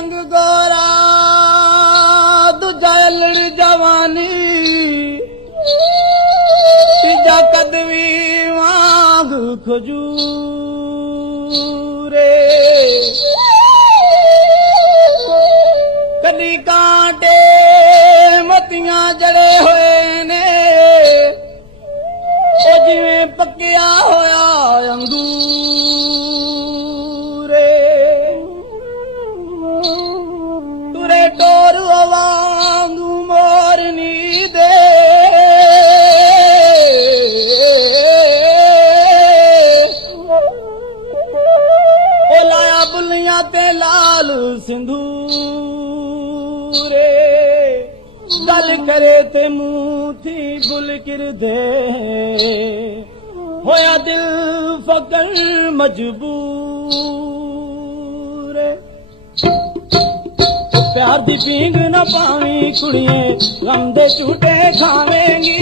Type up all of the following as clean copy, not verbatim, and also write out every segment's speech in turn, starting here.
रंग गोरा दूजा लड़ जवानी तीजा कदवी वांग खजूरे कदी कांटे मतियां जड़े होए ने ओ जिवें पक्किया होया अंगूरे तुरे टोर वांगू मोरनी दे ओ लाया बुलियां ते लाल सिंधूरे गल करे ते मुंह थी बुल किर दे होया दिल फकर मजबूर प्यार दी पींग न पावी कुड़िए गम दे झूठे खावेंगी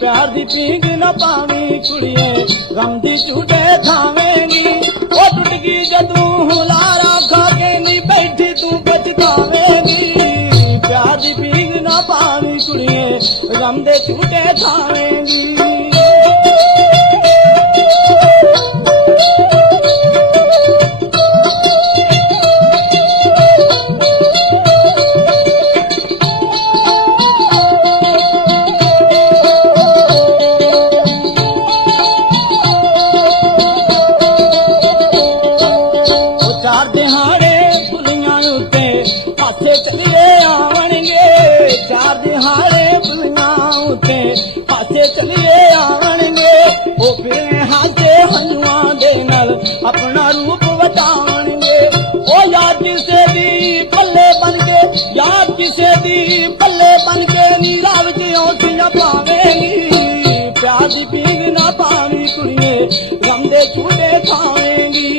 प्यार दी पींग न पावी कुड़िए गम दी झूठे खावेंगी ओ टुट गई जदू हुलारा खा के नी बैठी तू पछतावेंगी प्यार दी पींग न पावी कुड़िए गम दे झूठे खावेंगी चार दिहाड़े बुलियां उत्ते पासे चलिए आवणगे चार दिहाड़े बुलियां उत्ते पासे चलिए आवणगे ओ फिर हाथे हनुआ दे नाल अपना रूप वटावणगे ओ यार किसे दी पल्ले बन के यार किसे दी पल्ले बन के नीरा विच औंसियां पावेंगी प्यार दी पींग ना पावी कुड़िए गम दे झूठे खावेंगी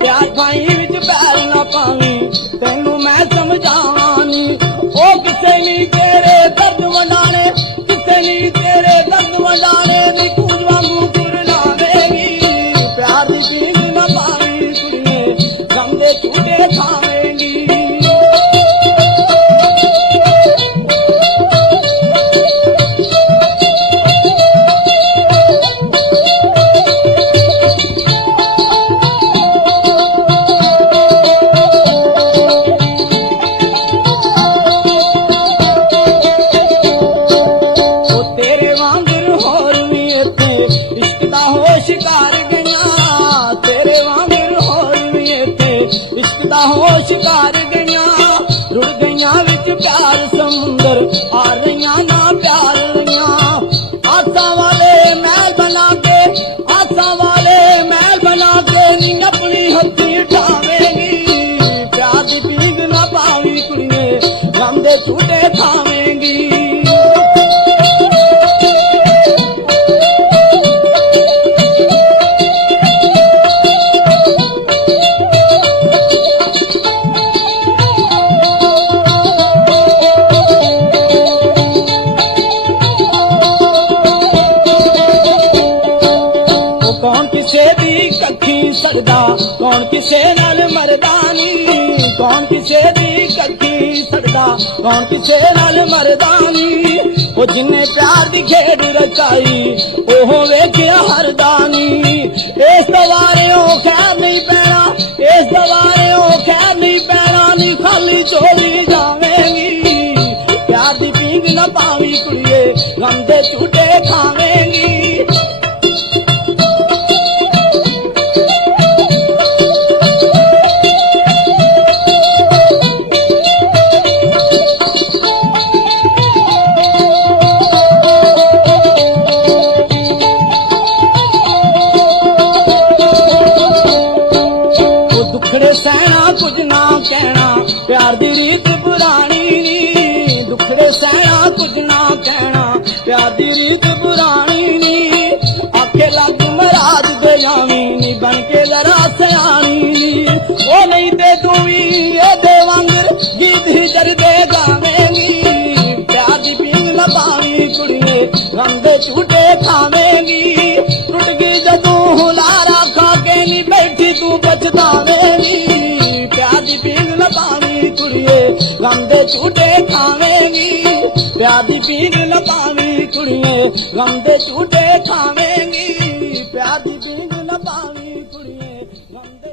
प्यार भाई विच पैर ना पावी तेनू मैं समझावानी ओ किसे नी तेरे दर्द वंडाने किसे नी तेरे दर्द वंडाने नी कूद वांगू गुर लावेगी प्यार दी पींग ना पावी कुड़िए गम दे झूठे खावेंगी शिकार गया तेरे वांगर होर भी इत्थे इश्क दा हो शिकार गया रुड़ गईया विच प्यार समुंदर आ रहीआं ना प्यार रहीआं आसा वाले महल बना के आसा वाले महल बना के नी अपनी हथी उठावेंगी प्यार दी पींग ना पावी कुड़िए गम दे झूठे खावेंगी कौन किसे दी कखी सड़दा कौन किसे नाल मरदानी कौन किसे दी कखी सड़दा कौन किसे नाल मरदानी ओ जिन्ने प्यार दी खेड रचाई ओहो वेखिया हरदानी इस दवारे ओ खैर नहीं पैना इस दवारे ओ खैर नहीं पैना नी खाली चोली जावेंगी प्यार दी पींग ना पावी कुड़िए गम दे झूठे खावेंगी ਤੂੰ ਪਛਤਾਵੇਂਗੀ ਪਿਆਰ ਦੀ ਪੀਂਘ ਨਾ ਪਾਵੀਂ ਕੁੜੀਏ ਗਮ ਦੇ ਝੂਟੇ ਖਾਵੇਂਗੀ ਪਿਆਰ ਦੀ ਪੀਂਘ ਨਾ ਪਾਵੀਂ ਕੁੜੀਏ ਗਮ ਦੇ ਝੂਟੇ ਖਾਵੇਂਗੀ ਪਿਆਰ ਦੀ ਪੀਂਘ ਨਾ ਪਾਵੀਂ ਕੁੜੀਏ ਗਮ ਦੇ